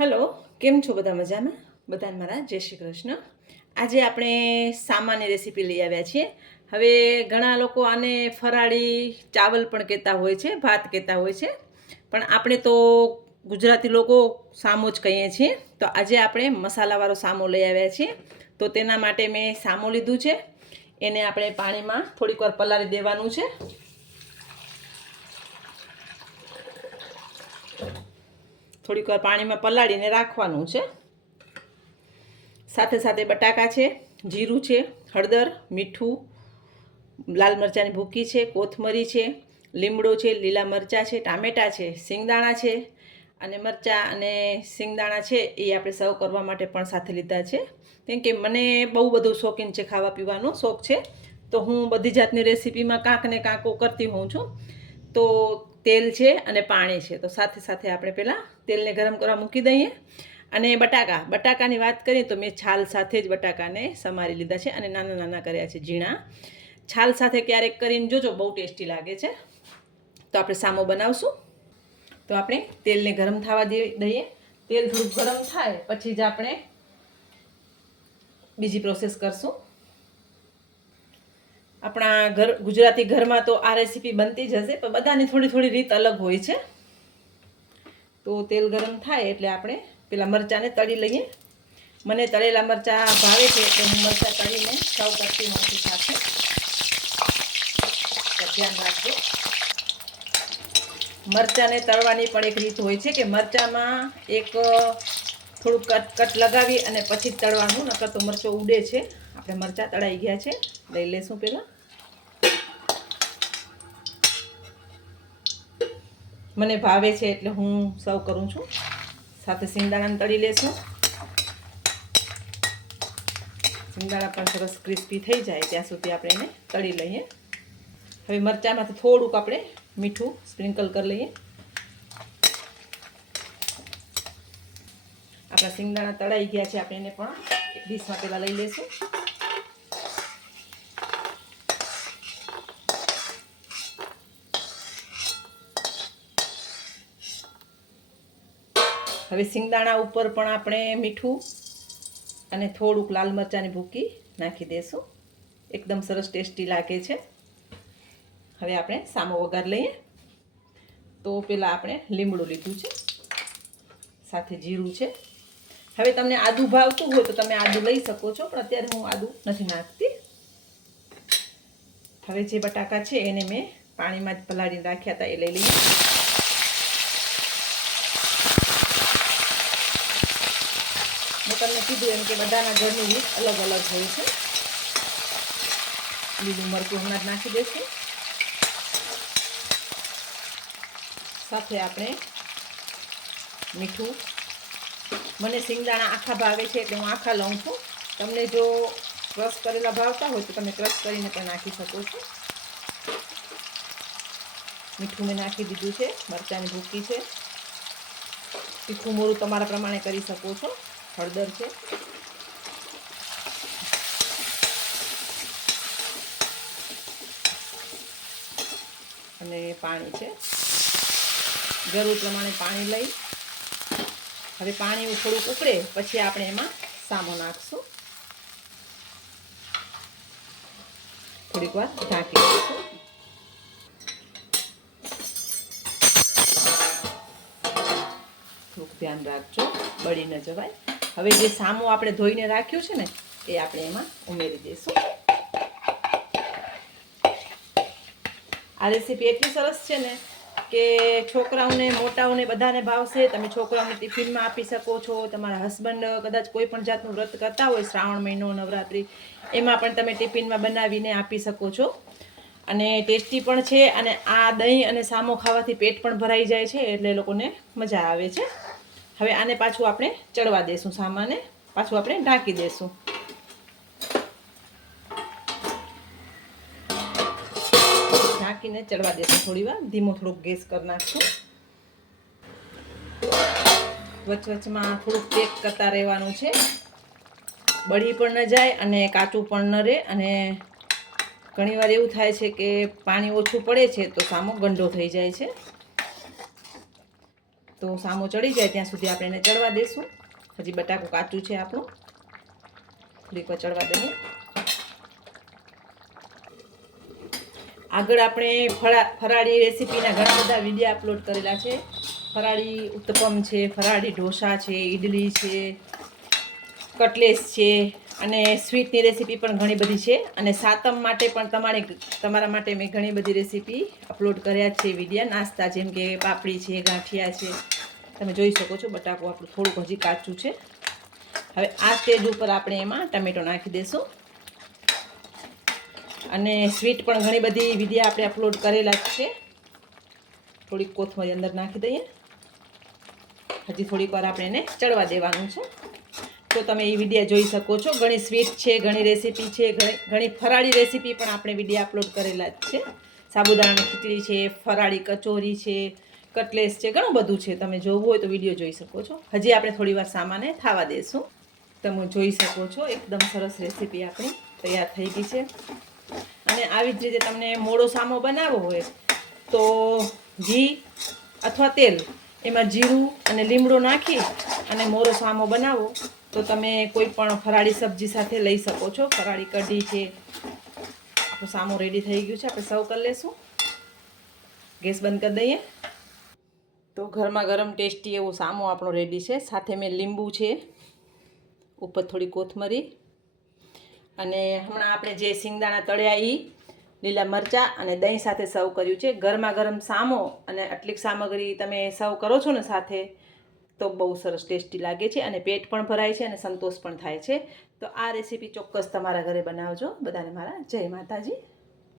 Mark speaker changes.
Speaker 1: Hello, કેમ છો બધા મજામાં? બધાને મારા જય શ્રી કૃષ્ણ. આજે આપણે સામાન્ય રેસીપી લઈ આવ્યા છીએ. હવે ઘણા લોકો આને ફરાળી ચાવલ પણ કહેતા હોય છે, ભાત કહેતા હોય છે. પણ આપણે તો ગુજરાતી લોકો સામો જ કહીએ છીએ. તો આજે આપણે મસાલાવાળો સામો લઈ આવ્યા છીએ. તો તેના માટે મેં સામો લીધું છે. એને આપણે પાણીમાં થોડીક વાર પલાળી દેવાનું છે. થોડીક વાર પાણીમાં પલાળીને રાખવાનું છે. સાથે સાથે બટાકા છે, જીરું છે, હળદર, મીઠું, લાલ મરચાંની ભૂકી છે, કોથમરી છે, લીમડો છે, લીલા મરચાં છે, ટામેટાં છે, સિંગદાણા છે અને મરચાં અને સિંગદાણા છે એ આપણે સર્વ કરવા માટે પણ સાથે લીધા છે. કેમ કે મને બહુ બધું શોખીન છે ખાવા પીવાનો શોખ છે. તો હું બધી જાતની રેસીપીમાં કાંક ને કાંકો કરતી હોઉં છું. તો તેલ છે અને પાણી છે. તો સાથે સાથે આપણે પહેલાં તેલને ગરમ કરવા મૂકી દઈએ. અને બટાકા, બટાકાની વાત કરીએ તો મેં છાલ સાથે જ બટાકાને સમારી લીધા છે અને નાના નાના કર્યા છે ઝીણા. છાલ સાથે ક્યારેક કરીને જોજો, બહુ ટેસ્ટી લાગે છે. તો આપણે સામો બનાવશું. તો આપણે તેલને ગરમ થવા દઈએ. તેલ થોડું ગરમ થાય પછી જ આપણે બીજી પ્રોસેસ કરશું. આપણા ઘર, ગુજરાતી ઘરમાં તો આ રેસીપી બનતી જ હશે, પણ બધાની થોડી થોડી રીત અલગ હોય છે. તો તેલ ગરમ થાય એટલે આપણે પેલા મરચાંને તળી લઈએ. મને તળેલા મરચાં ભાવે છે, તો હું મરચાં તળીને સૌ કરતી માખી સાથે. ધ્યાન રાખજો. મરચાંને તળવાની પણ એક રીત હોય છે કે મરચાંમાં એક થોડું કટ કટ લગાવી અને પછી તળવાનું, નકર તો મરચો ઉડે છે. આપણે મરચાં તળાઈ ગયા છે. લઈ લેશું પહેલાં. મને ભાવે છે એટલે હું સર્વ કરું છું. સાથે સિંગદાણાને તળી લેશું. સિંગદાણા પણ સરસ ક્રિસ્પી થઈ જાય ત્યાં સુધી આપણે એને તળી લઈએ. હવે મરચાંમાંથી થોડુંક આપણે મીઠું સ્પ્રિંકલ કરી લઈએ. આપણા સિંગદાણા તળાઈ ગયા છે, આપણે એને પણ ડીશમાં પહેલાં લઈ લઈશું હવે સિંગદાણા ઉપર પણ આપણે મીઠું અને થોડુંક લાલ મરચાંની ભૂકી નાખી દઈશું એકદમ સરસ ટેસ્ટી લાગે છે. હવે આપણે સામો વઘાર લઈએ. તો પહેલાં આપણે લીમડું લીધું છે. સાથે જીરું છે. હવે તમને આદુ ભાવતું હોય તો તમે આદુ લઈ શકો છો, પણ અત્યારે હું આદુ નથી નાખતી. હવે જે બટાકા છે એને મેં પાણીમાં જ પલાળીને રાખ્યા હતા એ લઈ લઈએ. તમને કીધું એમ કે બધાના ઘરની રીત અલગ અલગ હોય છે. લીલું મરચું હમણાં જ નાખી દઈશું. સાથે આપણે મીઠું. મને સિંગદાણા આખા ભાવે છે એટલે હું આખા લઉં છું. તમને જો ક્રશ કરેલા ભાવતા હોય તો તમે ક્રશ કરીને પણ નાખી શકો છો. મીઠું મેં નાખી દીધું છે, મરચાંની ભૂકી છે. તીખું મોરું તમારા પ્રમાણે કરી શકો છો. હળદર છે. અને પાણી છે. જરૂર પ્રમાણે પાણી લઈ. હવે પાણી થોડુંક ઉકળે પછી આપણે એમાં સામો નાખશું. થોડીક વાર ઢાંકી દઈશું થોડુંક ધ્યાન રાખજો, બળી ન જવાય. હવે જે સામો આપણે ધોઈને રાખ્યું છે ને, એ આપણે એમાં ઉમેરી દઈશું. આ રેસીપી એટલી સરસ છે ને કે છોકરાઓને, મોટાઓને બધાને ભાવશે. તમે છોકરાઓને ટિફિનમાં આપી શકો છો. તમારા હસબન્ડ કદાચ કોઈ પણ જાતનું વ્રત કરતા હોય, શ્રાવણ મહિનો, નવરાત્રિ, એમાં પણ તમે ટિફિનમાં બનાવીને આપી શકો છો. અને ટેસ્ટી પણ છે અને આ દહીં અને સામો ખાવાથી પેટ પણ ભરાઈ જાય છે, એટલે લોકોને મજા આવે છે. હવે આને પાછું આપણે ચડવા દેશું સામાને. પાછું આપણે ઢાંકી દેશું. ઢાંકીને ચડવા દેશું થોડી વાર. ધીમો થોડોક ગેસ કરી નાખશું. વચ વચમાં થોડુંક પેક કરતા રહેવાનું છે. બળી પણ ન જાય અને કાચું પણ ન રહે અને ઘણીવાર એવું થાય છે કે પાણી ઓછું પડે છે તો સામો ગંડો થઈ જાય છે. તો સામો ચડી જાય, ત્યાં સુધી આપણે એને ચડવા દઈશું હજી બટાકું કાચું છે આપણું. થોડીક ચડવા દઈએ. આગળ આપણે ફરા, ફરાળી રેસીપીના ઘણા બધા વીડિયો અપલોડ કરેલા છે. ફરાળી ઉત્તપમ છે, ફરાળી ઢોસા છે, ઈડલી છે કટલેસ છે અને સ્વીટની રેસીપી પણ ઘણી બધી છે. અને સાતમ માટે પણ તમારે તમારા માટે મેં ઘણી બધી રેસીપી અપલોડ કર્યા છે વિડીયા. નાસ્તા જેમ કે પાપડી છે, ગાંઠિયા છે. તમે જોઈ શકો છો બટાકું આપણું થોડુંક હજી કાચું છે. હવે આ સ્ટેજ ઉપર આપણે એમાં ટમેટો નાખી દઈશું અને સ્વીટ પણ ઘણી બધી વિડીયા આપણે અપલોડ કરેલા છે. થોડીક કોથમરી અંદર નાખી દઈએ. હજી થોડીક વાર આપણે એને ચડવા દેવાનું છે. તો તમે એ વિડીયા જોઈ શકો છો. ઘણી સ્વીટ છે, ઘણી રેસીપી છે, ઘણી ફરાળી રેસીપી પણ આપણે વિડીયા અપલોડ કરેલા જ છે. સાબુદાણાની ખીચડી છે, ફરાળી કચોરી છે, કટલેસ છે, ઘણું બધું છે. તમે જોવું હોય તો વીડિયો જોઈ શકો છો. હજી આપણે થોડી વાર સામાને થવા દેશું. તમે જોઈ શકો છો, એકદમ સરસ રેસીપી આપણી તૈયાર થઈ ગઈ છે. અને આવી જ રીતે તમને મોડો સામો બનાવવો હોય તો ઘી અથવા તેલ, એમાં જીરું અને લીમડો નાખી અને મોરો સામો બનાવો. તો તમે કોઈ પણ ફરાળી સબ્જી સાથે લઈ શકો છો. ફરાળી કઢી છે. આપણું સામો રેડી થઈ ગયું છે. આપણે સર્વ કરી લેશું. ગેસ બંધ કરી દઈએ. તો ઘરમાં ગરમ ટેસ્ટી એવો સામો આપણો રેડી છે. સાથે મેં લીંબુ છે. ઉપર થોડી કોથમરી. અને હમણાં આપણે જે સિંગદાણા તળ્યા એ લીલા મરચાં અને દહીં સાથે સર્વ કર્યું છે. ગરમા ગરમ સામો અને આટલી સામગ્રી તમે સર્વ કરો છો ને સાથે તો બહુ સરસ ટેસ્ટી લાગે છે અને પેટ પણ ભરાય છે અને સંતોષ પણ થાય છે. તો આ રેસીપી ચોક્કસ તમારા ઘરે બનાવજો. બધાને મારા જય માતાજી.